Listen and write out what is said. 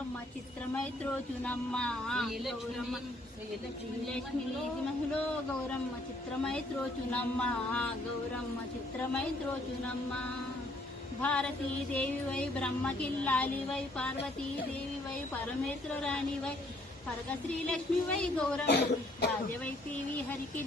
గౌరమ్మ చిత్రమై త్రోచునమ్మ గౌరమ్మ శ్రీలక్ష్మి మహిళ గౌరమ్మ చిత్రమై త్రోచునమ్మ గౌరమ్మ చిత్రమై త్రోచునమ్మ భారతీదేవి వై బ్రహ్మకిల్లాలి వై పార్వతీదేవి వై పరమేశ్వరాణి వై పరగ శ్రీలక్ష్మి వై గౌరమ్మ రాజవై పివి హరికి